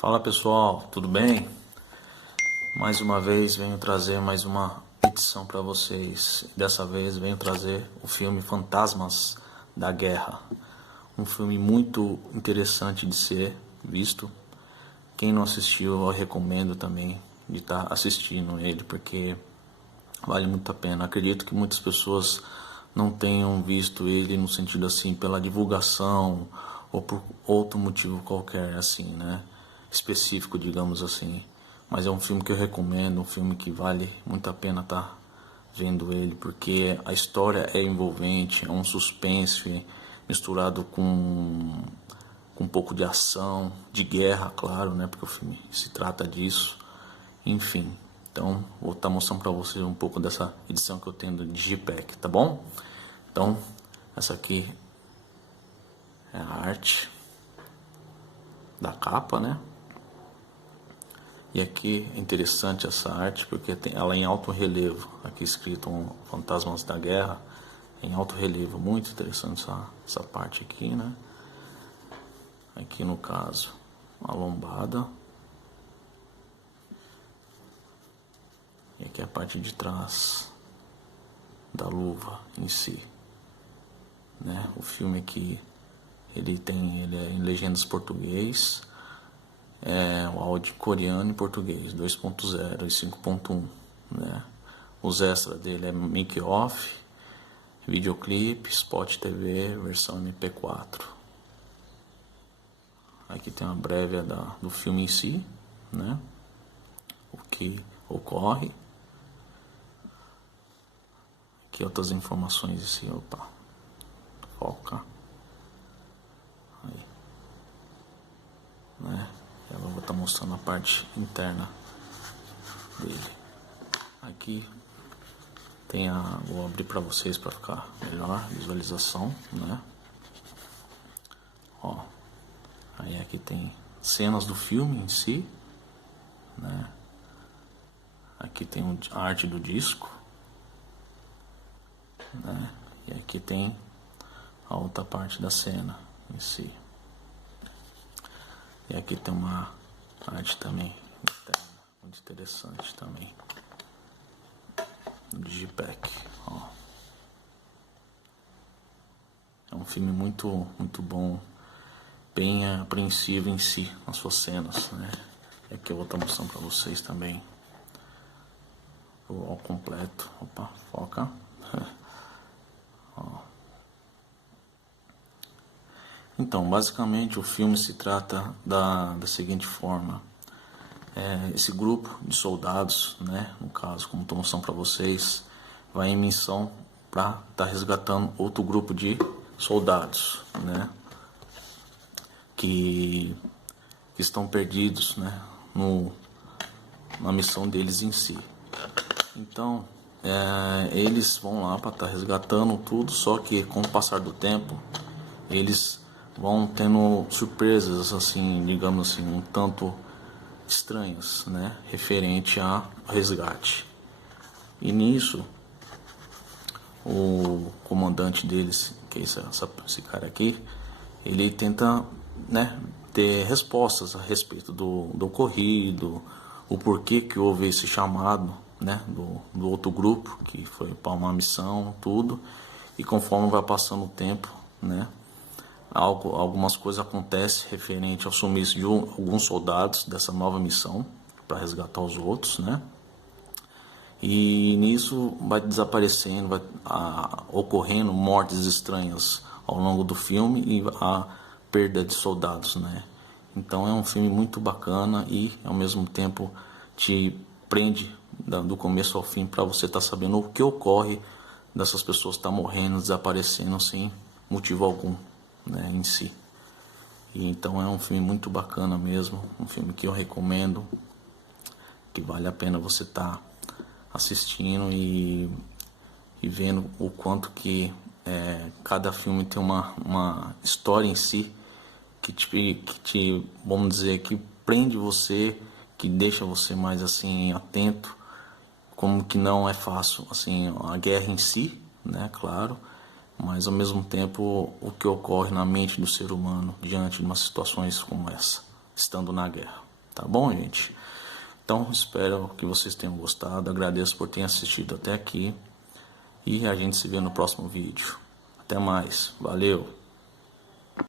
Fala pessoal, tudo bem? Mais uma vez venho trazer mais uma edição para vocês. Dessa vez venho trazer o filme Fantasmas da Guerra. Um filme muito interessante de ser visto. Quem não assistiu, eu recomendo também de estar assistindo ele, porque vale muito a pena. Acredito que muitas pessoas não tenham visto ele no sentido assim, pela divulgação ou por outro motivo qualquer, assim, né? Específico, digamos assim. Mas é um filme que eu recomendo, um filme que vale muito a pena estar vendo ele, porque a história é envolvente, é um suspense misturado com um pouco de ação, de guerra, claro, né? Porque o filme se trata disso. Enfim, então vou estar mostrando para vocês um pouco dessa edição que eu tenho do Digipack, tá bom? Então, essa aqui é a arte da capa, né? E aqui é interessante essa arte porque ela é em alto relevo. Aqui escrito Fantasmas da Guerra em alto relevo. Muito interessante essa parte aqui, né? Aqui no caso, a lombada. E aqui a parte de trás da luva em si, né? O filme aqui ele é em legendas português, o áudio coreano e português 2.0 e 5.1, né? Os extras dele é make off, videoclipe, spot TV, versão MP4. Aqui tem uma prévia do filme em si, né? O que ocorre. Aqui outras informações assim, opa, foca aí, né? Eu vou estar mostrando a parte interna dele. Aqui tem vou abrir para vocês para ficar melhor visualização, né? Ó, aí aqui tem cenas do filme em si, né? Aqui tem a arte do disco, né? E aqui tem a outra parte da cena em si. E aqui tem uma arte também interna, muito interessante também, do Digipack. Ó. É um filme muito bom, bem apreensivo em si, nas suas cenas, né? E aqui eu vou estar mostrando para vocês também ao completo. Opa, foca. Ó. Então, basicamente o filme se trata da seguinte forma. Esse grupo de soldados, né, no caso, como estou mostrando para vocês, vai em missão para estar resgatando outro grupo de soldados, né, que estão perdidos, né, na missão deles em si. Então, eles vão lá para estar resgatando tudo, só que com o passar do tempo, eles vão tendo surpresas, assim, digamos assim, um tanto estranhas, né, referente ao resgate. E nisso, o comandante deles, que é esse cara aqui, ele tenta, né, ter respostas a respeito do ocorrido, o porquê que houve esse chamado, né, do outro grupo que foi para uma missão, tudo. E conforme vai passando o tempo, né, algumas coisas acontecem referente ao sumiço de alguns soldados dessa nova missão para resgatar os outros, né? E nisso vai desaparecendo, vai ocorrendo mortes estranhas ao longo do filme e a perda de soldados, né? Então é um filme muito bacana e ao mesmo tempo te prende do começo ao fim para você estar sabendo o que ocorre dessas pessoas estar morrendo, desaparecendo sem motivo algum, né, em si. E então é um filme muito bacana mesmo, um filme que eu recomendo, que vale a pena você estar assistindo e vendo o quanto que cada filme tem uma história em si que te, vamos dizer, que prende você, que deixa você mais assim atento, como que não é fácil assim a guerra em si, né, claro, mas ao mesmo tempo o que ocorre na mente do ser humano diante de umas situações como essa, estando na guerra. tá bom, gente? Então, espero que vocês tenham gostado, agradeço por terem assistido até aqui e a gente se vê no próximo vídeo. Até mais, valeu!